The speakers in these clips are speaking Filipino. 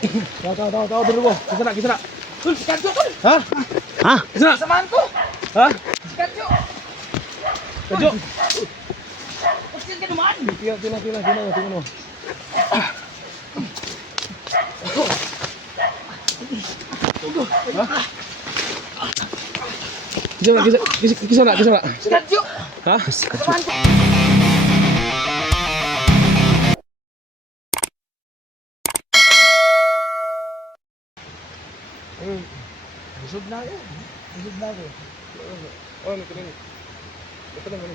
Tahu dulu. Kisah nak. Tol, sikat yun, tol. Ha? Ha? Kisah nak. Samahan ko. Ha? Sikat yun. Kajo. Pagsikat ka naman. Tingnan mo. Kisah nak. Sikat yun. Ha? Samahan ko. Busog na ako. Oh, ito lang. Ito lang ano.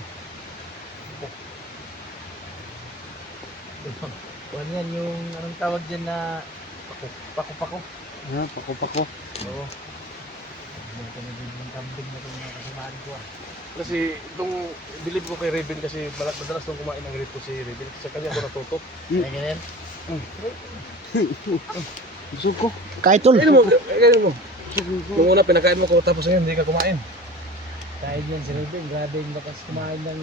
Kuhan yan yung anong tawag dyan na pako-pako. Ha, pako-pako. Oo. Hindi ko nagiging kambing na itong mga kasamahan ko. Kasi itong believe ko kay Rebel kasi madalas nung kumain ng rito si Rebel. Sa kanya ko natutok. Kaya ganyan. Busog ko. Kahit tol. Kainin mo. Nung una pinakain mo ko tapos ngayon hindi ka kumain. Kain yan si Ruben. Grabe yung lakas kumain ng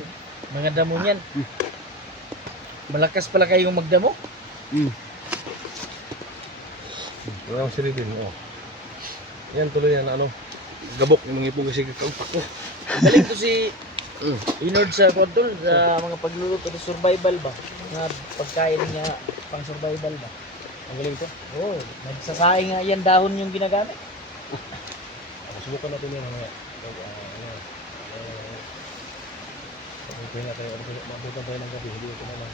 mga damo niyan. Malakas pala kayong magdamo. Wala si Rebel. Oh. Yan tuloy yan ano. Gabok yung mga ipong kasi kakampak ko. Galing to si Inord sa Kwadol sa mga pagluluto ng survival ba? Mga pagkain niya pang survival ba? Ang galing to. Oo, nagsasaing nga yan dahon yung ginagamit. Subukan natin yan mamaya. Pagkain natin. Mabutan tayo ng gabi. Hindi ito na lang.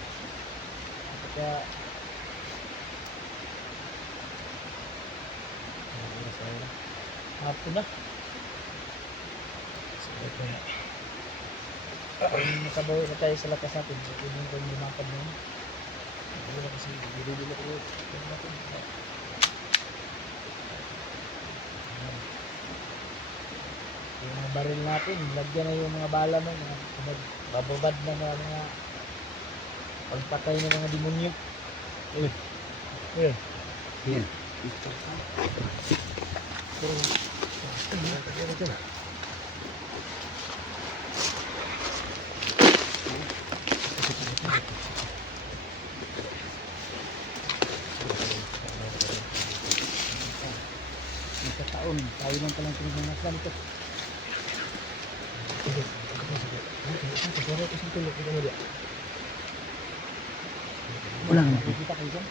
Kaya hapon na. Kung nakabawi na tayo sa lakas natin, so pwede ko yung lumakad na yun. Hindi na kasi bibili na ko. Yung mga baril natin, lagyan na yung mga bala mo, mga bababad na mga pagpatay ng mga demonyo. Yan. Taon, tayo lang palang pinagmamasdan ito. Wala na. Nakikita kayo dyan?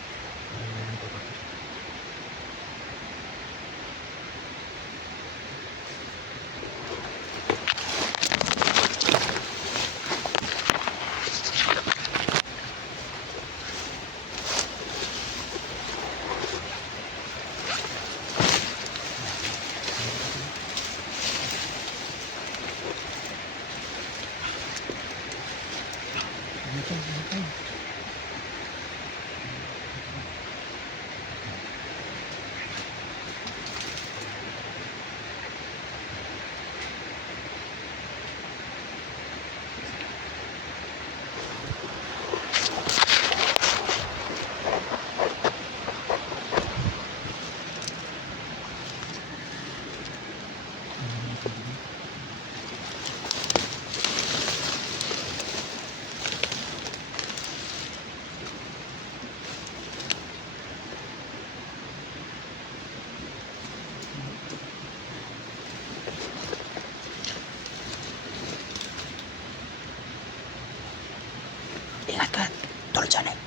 Ingat ka. Tol dyan eh.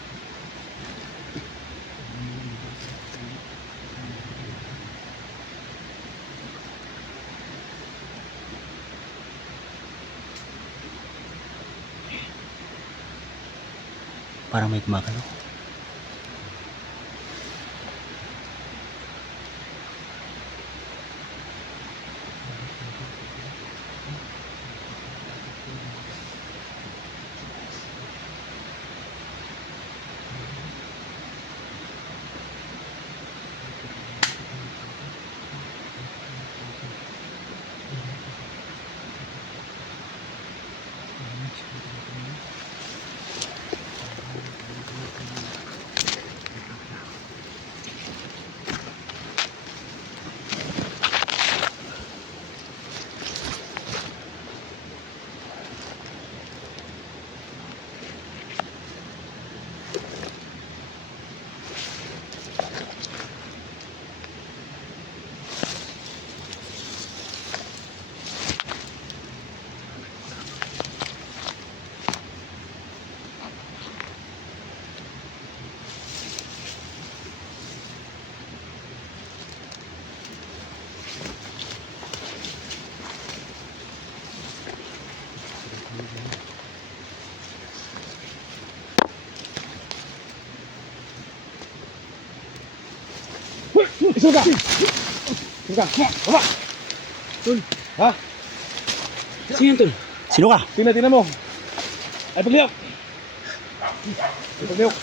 Parang may kumakalo. Isul ka! Isul ka! Baba! Ha? Sino tol? Sino ka? Tina mo! Ay, pagliyok! Ay, pagliyok!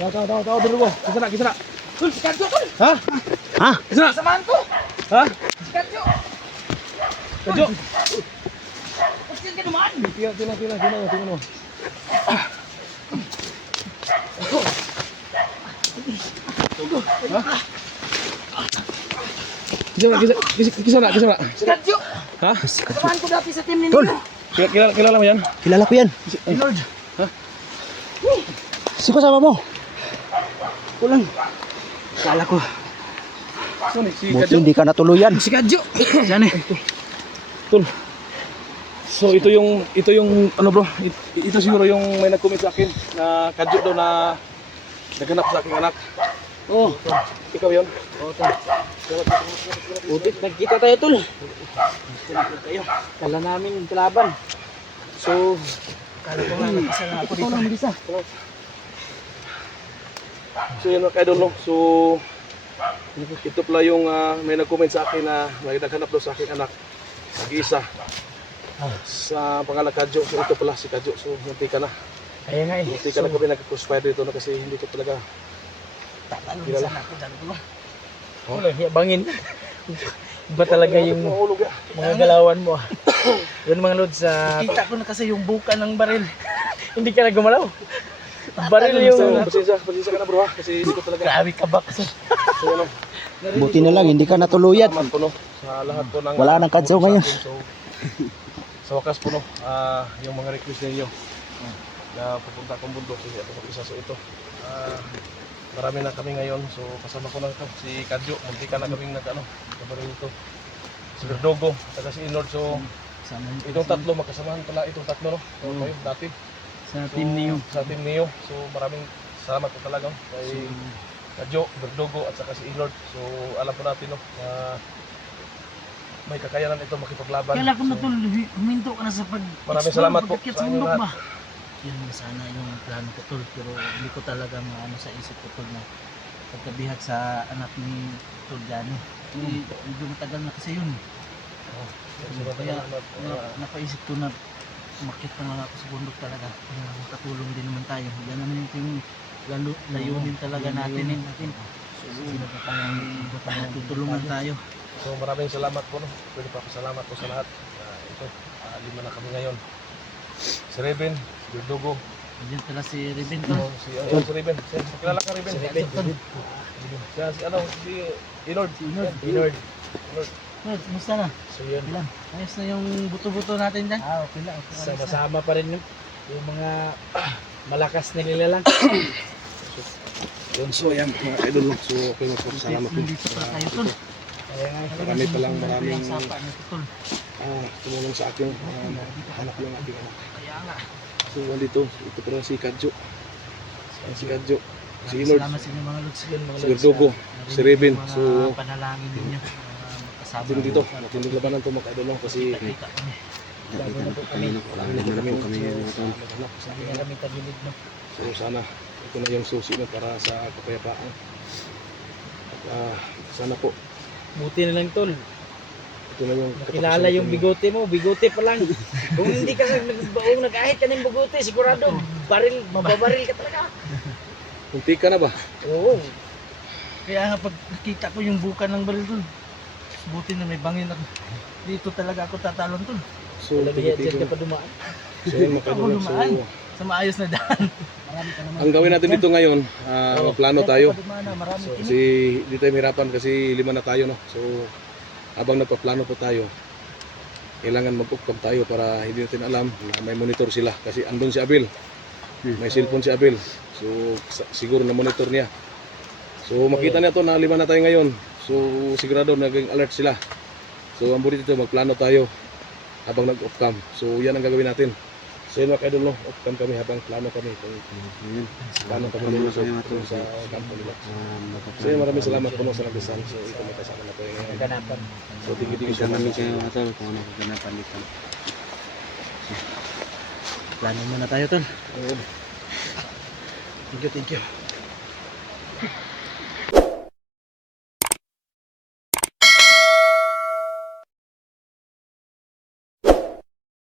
Tao, Berdugo! Kisa na! Tol, si Kadyo tol! Ha? Ha? Kisa na! Samahan ko! Ha? Si Kadyo! Kadyo! Ba't yan ka dumaan? Tina mo. Ha? Kisa na. Si Kadyo! Ha? Samahan ko dati sa team ninyo. Tol, Kilala mo yan? kilala ko yan. Lord! Si kasama mo. Kulang. Kala ko. Si Buti Kadyo. hindi ka natuluyan. Si Kadyo! Yan eh. Tol. So ito yung ano bro, ito siguro yung may nag-comment sa akin na Kadyo daw na naghanap sa aking anak. Oh, Ikaw yun? buti. Nagkita tayo tol. Kala namin yung kalaban. So, Kala ko nga nag-isa na ako dito. Mag-isa. so yun mga idol no. So ito pala yung may nag-comment sa akin na may naghanap daw sa aking anak. Nag-iisa. Sa pangalan Kadyo. So ito pala si Kadyo. So munti ka na. Kaya nga eh. Munti ka na kami nag-crossfire dito na kasi hindi ko talaga Tatalon kilala. sana ako dyan ko ba? Wala, bangin. Iba talaga yung mahulog ya. mga galawan mo. Yun mga lods sa... Kita ko na kasi yung buka ng baril. Hindi ka na gumalaw. Baril yung... Pasensya ka na bro ha. Kasi hindi ko talaga. Grabe ka ba? So ano. Buti na lang, hindi ka natuluyan. Salamat po no. Sa lahat po ng... Wala nang Kadyo ngayon. So, sa wakas po no. Yung mga request ninyo. Na pupunta akong bundok. Kasi ako mag-isa. So ito. Marami na kami ngayon. So kasama ko na ito. Si Kadyo. Munti ka na kaming kabaril ito. Si Berdugo. Saka si Inord. So itong tatlo. Magkasamahan pala itong tatlo no. So, kayo dati. Sa So, sa Team Neo. So maraming salamat po talaga kay Kadyo, Berdugo at saka si Inord. So alam po natin no, na may kakayanan ito makipaglaban. Kailan ko na So, tol, huminto ka na sa pag... Maraming salamat po pagkakit sa sa inyo bundok lahat. ba? Yun sana yung plano ko tol, pero hindi ko talaga maano sa isip ko tol na pagkabihat sa anak ni Tol Jano. Medyo matagal na kasi yun. Kaya napaisip ko na umakyat na lang ako sa bundok talaga. Makatulong din naman tayo. Yan naman yung layunin talaga natin. Tutulungan tayo. So maraming salamat po no. Pwede pa salamat po sa lahat. Ito, 5 na kami ngayon. Si Reben, si Berdugo, Diyan pala si Reben si to. Reben. Kilala ka Reben? Si Reben. Si Inord. Inord. Lord, kumusta na? So yun. Ilan? Ayos na yung buto-buto natin dyan? Okay lang. Sama-sama pa rin yung mga malakas na nila lang. Yun, so yan mga idol. So okay na po. Salamat po. Nandito pala tayo tol. Kaya nga Marami palang maraming sapa na tol. tumulong sa akin. Hanap yung aking anak. Kaya nga. So nandito, ito pala si Kadyo. Si Kadyo. Si Inord. Salamat sa inyo mga lods. Si Berdugo. Si Reben. So Panalangin ninyo. Makasama. din dito. Matinding labanan to mga idol no? Kasi Kita kami. marami na po kami ngayon. Sabi nga kami tagilid no. So sana ito na yung susi na para sa kapayapaan. At sana po Buti na lang tol. ito na yung Kilala yung bigote mo, bigote pa lang. Kung hindi ka nag-ahit ka ng bigote, sigurado mababaril ka talaga. Munti ka na ba? Oo. Kaya nga pag nakita ko yung buka ng baril tol, buti na may bangin ako. Dito talaga ako tatalon tol. So Diyan ka pa dumaan. So yun mga Ako idol. dumaan. So Sa maayos na daan. Marami ka naman. ang gawin natin dito ngayon, magplano tayo. Marami So, kini. kasi di tayo mahirapan kasi 5 na tayo no. So habang nagpaplano po tayo, kailangan mag-upcam tayo para hindi natin alam na may monitor sila kasi andun si Abel. May cellphone si Abel. So siguro na monitor niya. So makita niya to na 5 na tayo ngayon. So sigurado naging alert sila. So ang buti dito magplano tayo habang nag-upcam. So yan ang gagawin natin. So yun mga kaidol no, upcam kami habang plano kami. Plano kami dito sa kampo nila. So yun, maraming salamat po no, sa nabisan. So ito may kasama na tayo ngayon. Ganapan. So tingin-tingin siya namin kayo. Plano muna tayo tol. Ayun. Thank you.